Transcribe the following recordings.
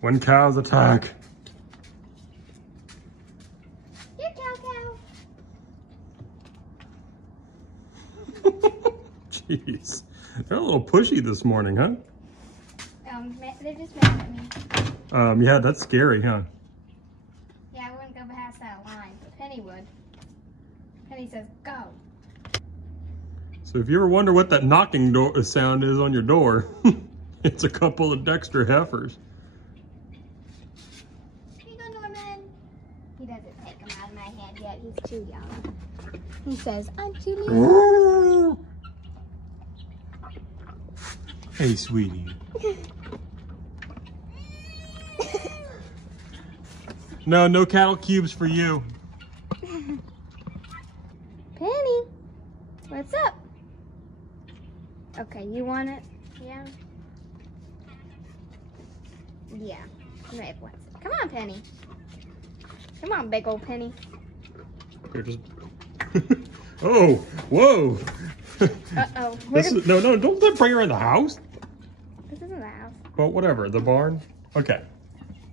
When cows attack. Here, cow. Jeez. They're a little pushy this morning, huh? They're just mad at me. Yeah, that's scary, huh? Yeah, I wouldn't go past that line, but Penny would. Penny says, go. So if you ever wonder what that knocking sound is on your door, it's a couple of Dexter heifers. Here you go, Norman. He doesn't take him out of my hand yet. He's too young. He says, I'm too young. Hey, sweetie. No cattle cubes for you. Penny, what's up? Okay, you want it? Yeah? Yeah, Maeve wants it. Come on, Penny. Come on, big old Penny. Here, just... Oh, whoa. Uh-oh. No, don't bring her in the house. This isn't the house. Well, whatever, the barn. Okay.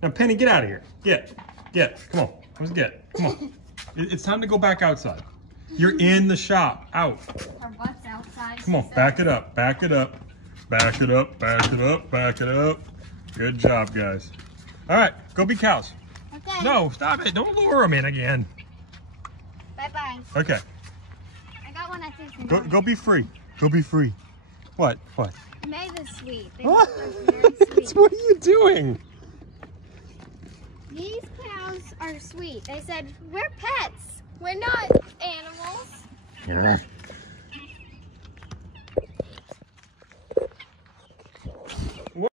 Now, Penny, get out of here. Get. Come on. Let's get. Come on. It's time to go back outside. You're in the shop. Out. Her butt's outside. Come on, back it up. Back it up. Back it up. Back it up. Back it up. Good job, guys. All right, go be cows. Okay. No, stop it. Don't lure them in again. Bye-bye. Okay. I got one I think. Go be free. Go be free. What? Maeve is sweet. What? Very sweet. What are you doing? These cows are sweet. They said, we're pets. We're not animals. Yeah.